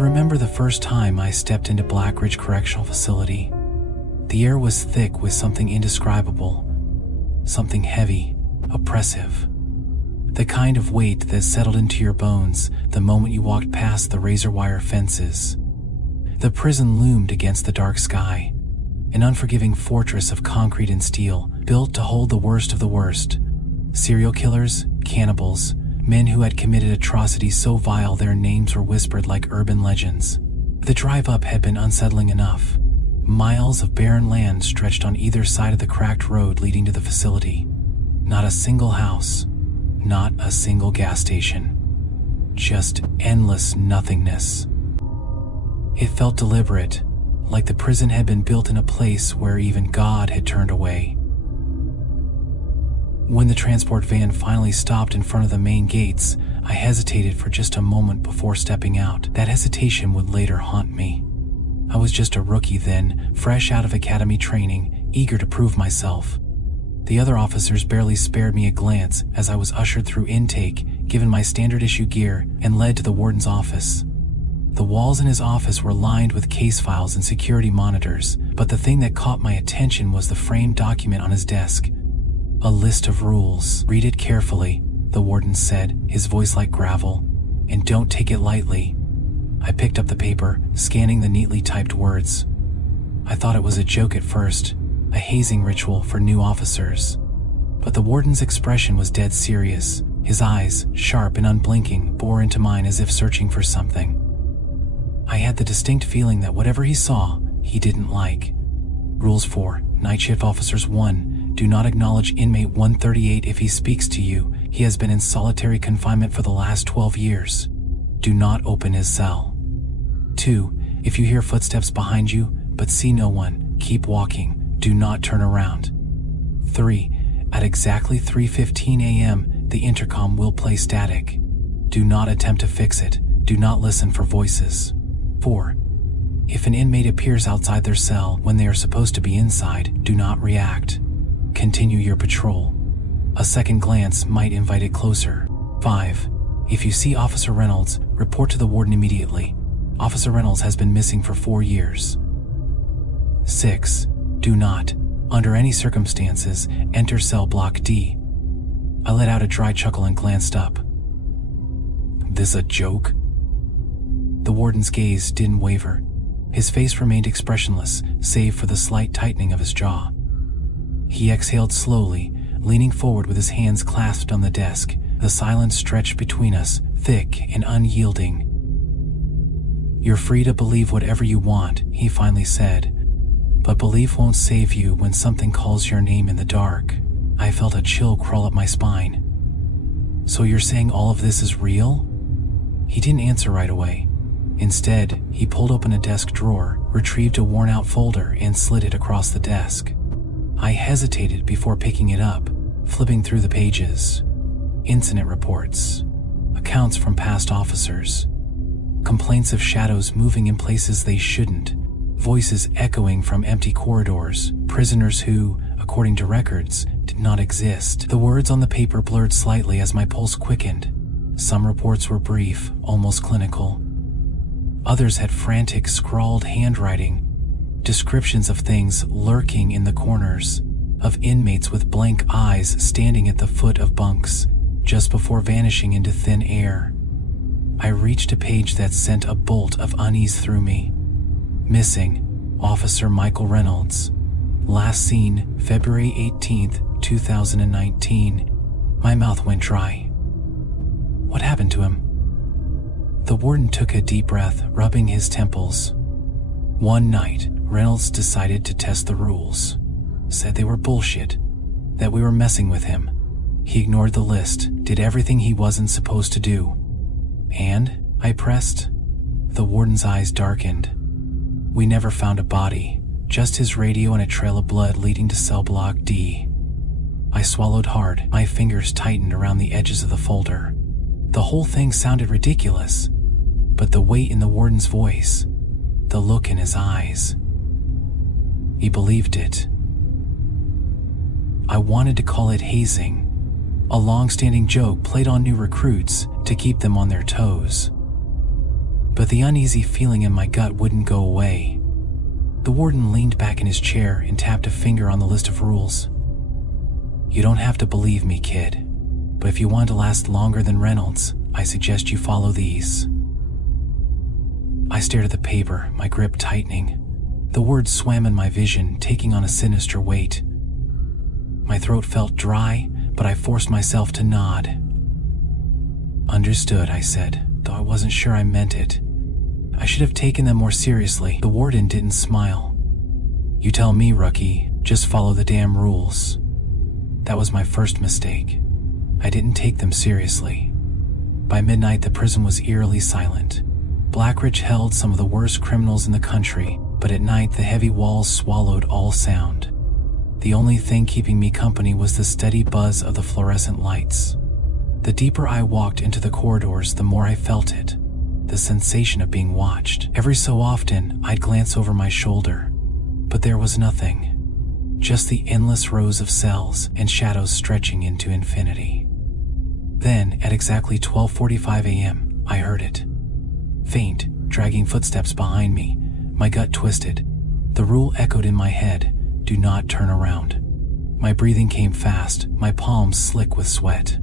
remember the first time I stepped into Blackridge Correctional Facility. The air was thick with something indescribable, something heavy, oppressive. The kind of weight that settled into your bones the moment you walked past the razor wire fences. The prison loomed against the dark sky, an unforgiving fortress of concrete and steel built to hold the worst of the worst. Serial killers, cannibals, men who had committed atrocities so vile their names were whispered like urban legends. The drive up had been unsettling enough. Miles of barren land stretched on either side of the cracked road leading to the facility. Not a single house, not a single gas station. Just endless nothingness. It felt deliberate, like the prison had been built in a place where even God had turned away. When the transport van finally stopped in front of the main gates, I hesitated for just a moment before stepping out. That hesitation would later haunt me. I was just a rookie then, fresh out of academy training, eager to prove myself. The other officers barely spared me a glance as I was ushered through intake, given my standard issue gear, and led to the warden's office. The walls in his office were lined with case files and security monitors, but the thing that caught my attention was the framed document on his desk. A list of rules. "Read it carefully," the warden said, his voice like gravel, "and don't take it lightly." I picked up the paper, scanning the neatly typed words. I thought it was a joke at first, a hazing ritual for new officers. But the warden's expression was dead serious. His eyes, sharp and unblinking, bore into mine as if searching for something. I had the distinct feeling that whatever he saw, he didn't like. Rules 4. Night Shift Officers 1. Do not acknowledge inmate 138 if he speaks to you. He has been in solitary confinement for the last 12 years. Do not open his cell. 2. If you hear footsteps behind you, but see no one, keep walking. Do not turn around. 3. At exactly 3:15 a.m., the intercom will play static. Do not attempt to fix it. Do not listen for voices. 4. If an inmate appears outside their cell when they are supposed to be inside, do not react. Continue your patrol. A second glance might invite it closer. 5. If you see Officer Reynolds, report to the warden immediately. Officer Reynolds has been missing for 4 years. 6. Do not, under any circumstances, enter cell block D. I let out a dry chuckle and glanced up. This a joke? The warden's gaze didn't waver. His face remained expressionless, save for the slight tightening of his jaw. He exhaled slowly, leaning forward with his hands clasped on the desk. The silence stretched between us, thick and unyielding. "You're free to believe whatever you want," he finally said. "But belief won't save you when something calls your name in the dark." I felt a chill crawl up my spine. "So you're saying all of this is real?" He didn't answer right away. Instead, he pulled open a desk drawer, retrieved a worn-out folder, and slid it across the desk. I hesitated before picking it up, flipping through the pages. Incident reports, accounts from past officers, complaints of shadows moving in places they shouldn't, voices echoing from empty corridors, prisoners who, according to records, did not exist. The words on the paper blurred slightly as my pulse quickened. Some reports were brief, almost clinical. Others had frantic, scrawled handwriting, descriptions of things lurking in the corners, of inmates with blank eyes standing at the foot of bunks, just before vanishing into thin air. I reached a page that sent a bolt of unease through me. Missing, Officer Michael Reynolds. Last seen, February 18th, 2019. My mouth went dry. What happened to him? The warden took a deep breath, rubbing his temples. One night, Reynolds decided to test the rules. Said they were bullshit, that we were messing with him. He ignored the list, did everything he wasn't supposed to do. And? I pressed. The warden's eyes darkened. We never found a body, just his radio and a trail of blood leading to cell block D. I swallowed hard, my fingers tightened around the edges of the folder. The whole thing sounded ridiculous, but the weight in the warden's voice, the look in his eyes. He believed it. I wanted to call it hazing, a long-standing joke played on new recruits to keep them on their toes. but the uneasy feeling in my gut wouldn't go away. The warden leaned back in his chair and tapped a finger on the list of rules. "You don't have to believe me, kid, but if you want to last longer than Reynolds, I suggest you follow these." I stared at the paper, my grip tightening. The words swam in my vision, taking on a sinister weight. My throat felt dry, but I forced myself to nod. "Understood," I said, though I wasn't sure I meant it. I should have taken them more seriously. The warden didn't smile. "You tell me, rookie, just follow the damn rules." That was my first mistake. I didn't take them seriously. By midnight, the prison was eerily silent. Blackridge held some of the worst criminals in the country, but at night the heavy walls swallowed all sound. The only thing keeping me company was the steady buzz of the fluorescent lights. The deeper I walked into the corridors, the more I felt it. The sensation of being watched. Every so often, I'd glance over my shoulder, but there was nothing. Just the endless rows of cells and shadows stretching into infinity. Then, at exactly 12:45 a.m., I heard it. Faint, dragging footsteps behind me. My gut twisted. The rule echoed in my head, "Do not turn around." My breathing came fast, my palms slick with sweat.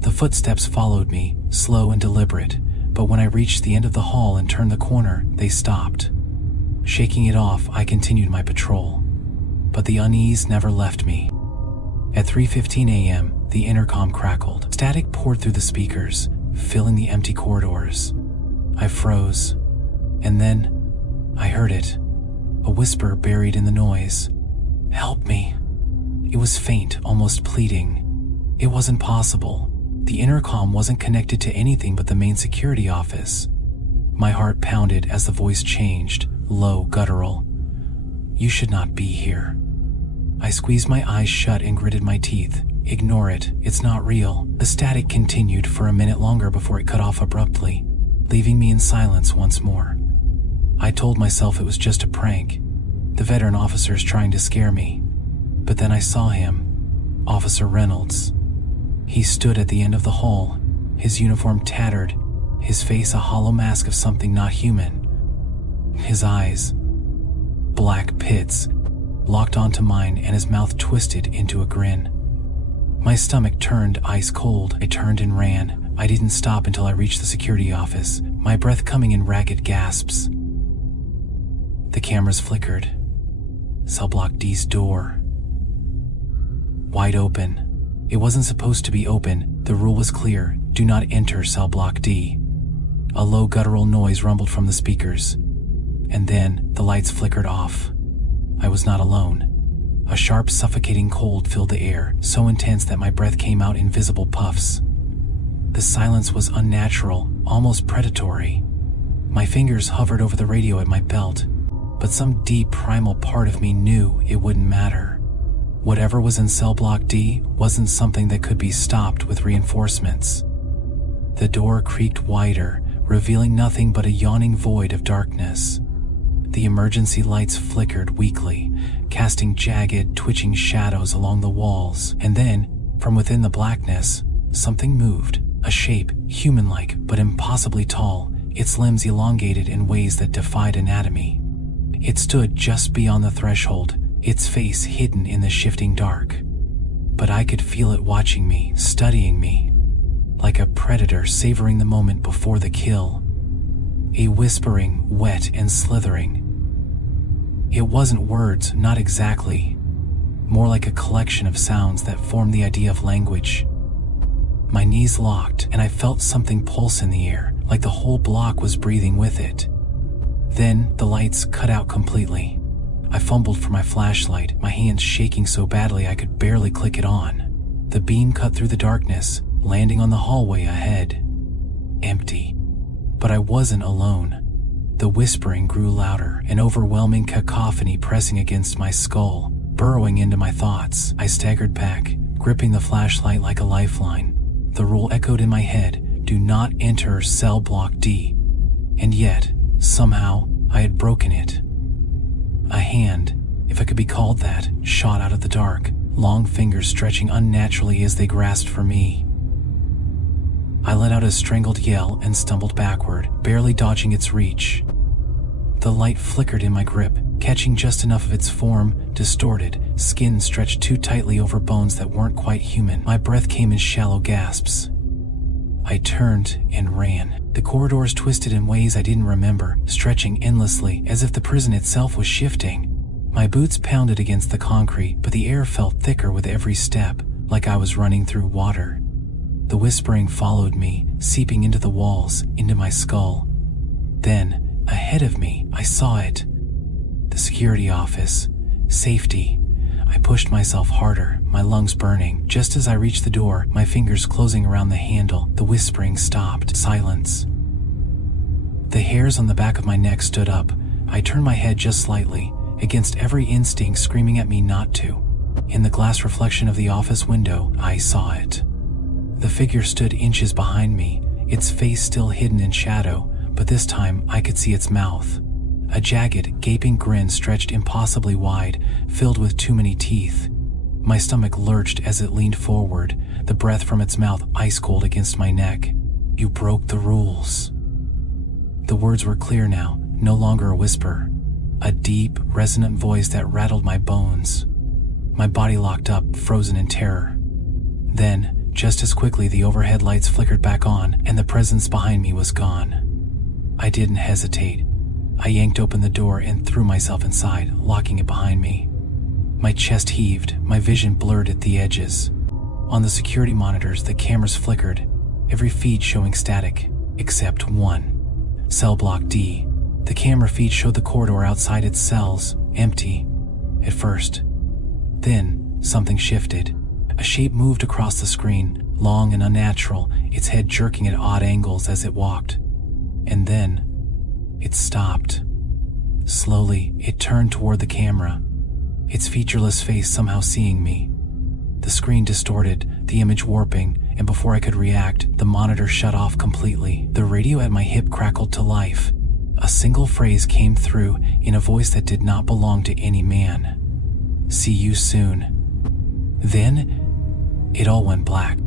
The footsteps followed me, slow and deliberate, but when I reached the end of the hall and turned the corner, they stopped. Shaking it off, I continued my patrol. But the unease never left me. At 3:15 a.m., the intercom crackled. Static poured through the speakers, filling the empty corridors. I froze, and then I heard it. A whisper buried in the noise. "Help me." It was faint, almost pleading. It wasn't possible. The intercom wasn't connected to anything but the main security office. My heart pounded as the voice changed, low, guttural. "You should not be here." I squeezed my eyes shut and gritted my teeth. "Ignore it, it's not real." The static continued for a minute longer before it cut off abruptly, leaving me in silence once more. I told myself it was just a prank, the veteran officers trying to scare me. But then I saw him, Officer Reynolds. He stood at the end of the hall, his uniform tattered, his face a hollow mask of something not human. His eyes, black pits, locked onto mine, and his mouth twisted into a grin. My stomach turned ice cold. I turned and ran. I didn't stop until I reached the security office, my breath coming in ragged gasps. The cameras flickered. Cell block D's door. Wide open. It wasn't supposed to be open. The rule was clear. Do not enter cell block D. A low guttural noise rumbled from the speakers. And then the lights flickered off. I was not alone. A sharp, suffocating cold filled the air, so intense that my breath came out in visible puffs. The silence was unnatural, almost predatory. My fingers hovered over the radio at my belt, but some deep primal part of me knew it wouldn't matter. Whatever was in cell block D wasn't something that could be stopped with reinforcements. The door creaked wider, revealing nothing but a yawning void of darkness. The emergency lights flickered weakly, casting jagged, twitching shadows along the walls. And then, from within the blackness, something moved. A shape, human-like but impossibly tall, its limbs elongated in ways that defied anatomy. It stood just beyond the threshold, its face hidden in the shifting dark. But I could feel it watching me, studying me, like a predator savoring the moment before the kill. A whispering, wet and slithering. It wasn't words, not exactly. More like a collection of sounds that formed the idea of language. My knees locked, and I felt something pulse in the air, like the whole block was breathing with it. Then the lights cut out completely. I fumbled for my flashlight, my hands shaking so badly I could barely click it on. The beam cut through the darkness, landing on the hallway ahead. Empty. But I wasn't alone. The whispering grew louder, an overwhelming cacophony pressing against my skull, burrowing into my thoughts. I staggered back, gripping the flashlight like a lifeline. The rule echoed in my head, do not enter cell block D. And yet, somehow, I had broken it. A hand, if it could be called that, shot out of the dark, long fingers stretching unnaturally as they grasped for me. I let out a strangled yell and stumbled backward, barely dodging its reach. The light flickered in my grip, catching just enough of its form, distorted, skin stretched too tightly over bones that weren't quite human. My breath came in shallow gasps. I turned and ran. The corridors twisted in ways I didn't remember, stretching endlessly as if the prison itself was shifting. My boots pounded against the concrete, but the air felt thicker with every step, like I was running through water. The whispering followed me, seeping into the walls, into my skull. Then, ahead of me, I saw it. The security office. Safety. I pushed myself harder, my lungs burning. Just as I reached the door, my fingers closing around the handle, the whispering stopped. Silence. The hairs on the back of my neck stood up. I turned my head just slightly, against every instinct screaming at me not to. In the glass reflection of the office window, I saw it. The figure stood inches behind me, its face still hidden in shadow, but this time I could see its mouth. A jagged, gaping grin stretched impossibly wide, filled with too many teeth. My stomach lurched as it leaned forward, the breath from its mouth ice-cold against my neck. "You broke the rules." The words were clear now, no longer a whisper. A deep, resonant voice that rattled my bones. My body locked up, frozen in terror. Then, just as quickly, the overhead lights flickered back on, and the presence behind me was gone. I didn't hesitate. I yanked open the door and threw myself inside, locking it behind me. My chest heaved, my vision blurred at the edges. On the security monitors, the cameras flickered, every feed showing static, except one. Cell block D. The camera feed showed the corridor outside its cells, empty, at first. Then, something shifted. A shape moved across the screen, long and unnatural, its head jerking at odd angles as it walked. And then, it stopped. Slowly, it turned toward the camera, its featureless face somehow seeing me. The screen distorted, the image warping, and before I could react, the monitor shut off completely. The radio at my hip crackled to life. A single phrase came through in a voice that did not belong to any man. "See you soon." Then, it all went black.